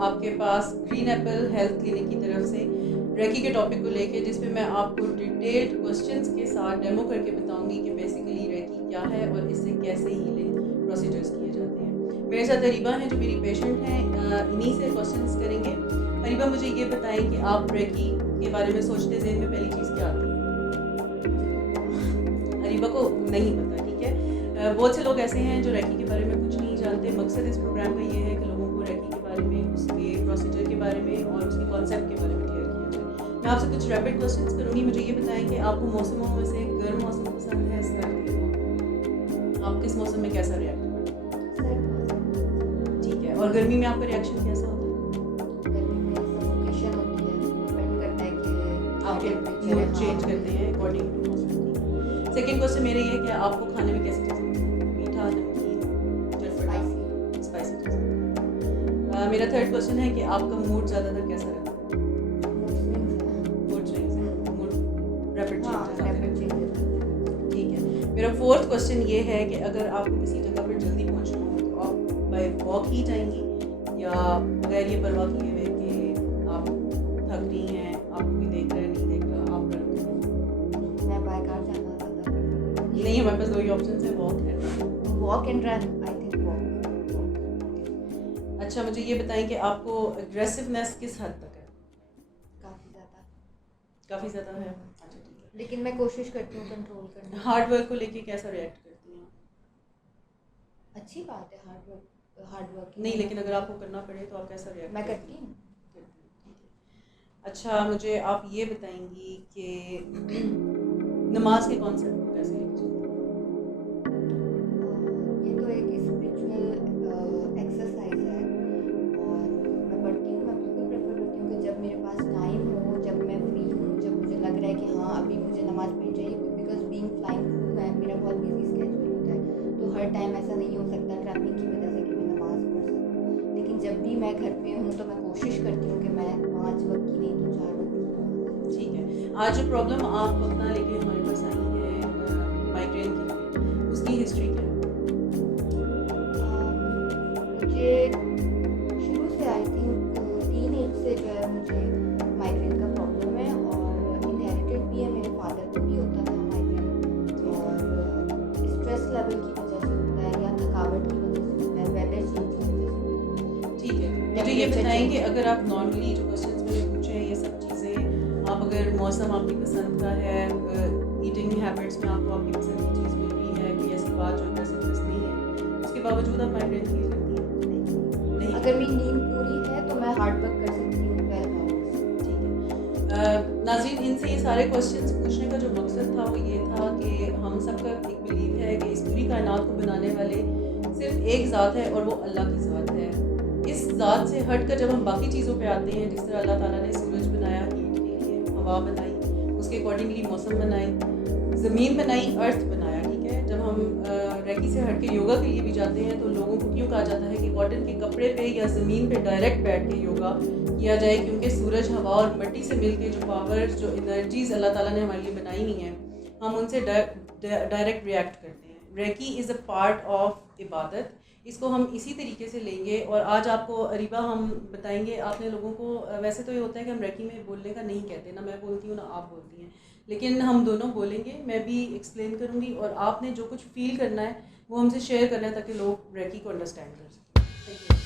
आपके पास green Apple health clinic की तरफ से रेकी के टॉपिक को लेके, जिस पे मैं आपको डिटेल्ड क्वेश्चंस के साथ डेमो करके बताऊंगी कि बेसिकली रेकी क्या है और इससे कैसे हीलिंग प्रोसीजर्स किए जाते हैं। मेरे साथ अरीबा हैं जो मेरी पेशेंट हैं, इन्हीं से क्वेश्चंस करेंगे। अरीबा, मुझे ये बताएं कि आप रेकी के बारे में सोचते ज़हन में पहली चीज़ क्या आती है? अरीबा को नहीं पता, ठीक है। बहुत से लोग ऐसे हैं जो रेकी के बारे में कुछ नहीं जानते। मकसद इस प्रोग्राम का ये है कि लोगों को रेकी के बारे में, उसके प्रोसीजर के बारे में और उसके कॉन्सेप्ट के बारे में क्लियर किया जाए। मैं आपसे कुछ रैपिड क्वेश्चंस करूँगी। मुझे ये बताएं कि आपको मौसमों में से गर्म मौसम पसंद है, सर्दी? आप किस मौसम में कैसा रिएक्ट करते हैं? ठीक है। और गर्मी में आपका रिएक्शन कैसा होता है? गर्मी में सफोकेशन होती है, डिपेंड करता है कि आपके मूड चेंज करते हैं अकॉर्डिंग टू मौसम। सेकेंड क्वेश्चन मेरा ये है कि आपको खाने में कैसी चीज़ें पसंद है? मीठा, नमकीन, चटपटा, स्पाइसी चीज़ें? मेरा थर्ड क्वेश्चन है कि आपका मूड ज़्यादातर कैसा रहता है? मूड स्विंग्स है, मूड रैपिड चेंजेस। ठीक है। मेरा फोर्थ क्वेश्चन ये है कि अगर आपको किसी जगह पर जल्दी पहुंचना हो तो आप बाय वॉक ही जाएंगी या बगैर ये परवाह किए हुए कि आप थक रही हैं, आपको कोई देख रहा है नहीं देख रहा, आप रन करेंगी? मैं बाय कार जाना ज़्यादा नहीं, हमारे पास दो ही ऑप्शन है, वॉक है। Walk and run, I think walk. अच्छा, मुझे ये बताएं कि आपको एग्रेसिवनेस किस हद तक है? काफ़ी ज़्यादा है। अच्छा, ठीक है। लेकिन मैं कोशिश करती हूँ कंट्रोल करने की। हार्ड वर्क को लेके कैसा रिएक्ट करती हैं? अच्छी बात है हार्ड वर्क नहीं, लेकिन अगर आपको करना पड़े तो आप कैसा रिएक्ट मैं करती हूँ। अच्छा, मुझे आप ये बताएंगी कि नमाज के कॉन्सेप्ट को कैसे लेके चलती हैं? ये तो एक स्पिरिचुअल एक्सरसाइज है और मैं पढ़ती हूँ। मैं बिल्कुल प्रेफर करती हूँ कि जब मेरे पास टाइम हो, जब मैं फ्री हूँ, जब मुझे लग रहा है कि हाँ अभी मुझे नमाज़ पढ़नी चाहिए, बिकॉज बीइंग फ्लाइंग क्रू है, मेरा बहुत बिजी स्केड्यूल होता है, तो हर टाइम ऐसा नहीं हो सकता ट्रैफिक की वजह से कि मैं नमाज़ पढ़ सकूँ। लेकिन जब भी मैं घर पे हूँ तो मैं कोशिश करती हूँ कि मैं 5 वक्त की नहीं तो 4 वक्त की नमाज़। ठीक है। आज जो प्रॉब्लम आप अपना लेके हमारे पास आई है माइग्रेन की, उसकी हिस्ट्री क्या है? मुझे शुरू से आई थिंक 3 एज से जो है मुझे माइग्रेन का प्रॉब्लम है और इनहेरिटेड भी है। मेरे फादर को भी होता था माइग्रेन और स्ट्रेस लेवल की वजह से होता है या थकावट की वजह से होता है, वेदर चेंज की वजह से होता है। ठीक है। मुझे ये बताएं कि अगर आप नॉर्मली जो क्वेश्चंस मैंने पूछे हैं ये सब चीज़ें, आप अगर मौसम आपकी पसंद का है, ईटिंग हैबिट्स में आपको आपकी पसंद की चीज़ मिल रही है, कोई ऐसी बात जो एग्रेसिवनेस नहीं है, उसके बावजूद आप माइग्रेन फील करती हैं? नहीं। अगर मेरी नींद पूरी है तो मैं हार्ड वर्क कर सकती हूँ 12 आवर्स। ठीक है। नाज़रीन, इनसे ये सारे क्वेश्चंस पूछने का जो मकसद था वो ये था कि हम सबका एक बिलीव है कि इस पूरी कायनात को बनाने वाले सिर्फ एक ज़ात है और वो अल्लाह की ज़ात है। इस ज़ात से हट कर जब हम बाकी चीज़ों पे आते हैं, जिस तरह अल्लाह ताला ने सूरज बनाया हीट के लिए, हवा बनाई, उसके अकॉर्डिंगली मौसम बनाए, ज़मीन बनाई, अर्थ बनाया, ठीक है। जब हम रेकी से हट के योगा के लिए भी जाते हैं तो लोगों को क्यों कहा जाता है कि कॉटन के कपड़े पे या ज़मीन पे डायरेक्ट बैठ के योगा किया जाए, क्योंकि सूरज, हवा और मिट्टी से मिलके जो पावर, जो एनर्जीज़ अल्लाह ताला ने हमारे लिए बनाई हुई हैं, हम उनसे डायरेक्ट रिएक्ट करते हैं। Reiki is a part of इबादत। इसको हम इसी तरीके से लेंगे और आज आपको अरीबा हम बताएंगे। आपने लोगों को वैसे तो ये होता है कि हम रेकी में बोलने का नहीं कहते, ना मैं बोलती हूँ ना आप बोलती हैं, लेकिन हम दोनों बोलेंगे। मैं भी एक्सप्लेन करूँगी और आपने जो कुछ फील करना है वो हमसे शेयर करना है ताकि लोग रेकी को अंडरस्टैंड कर सकें। Thank you.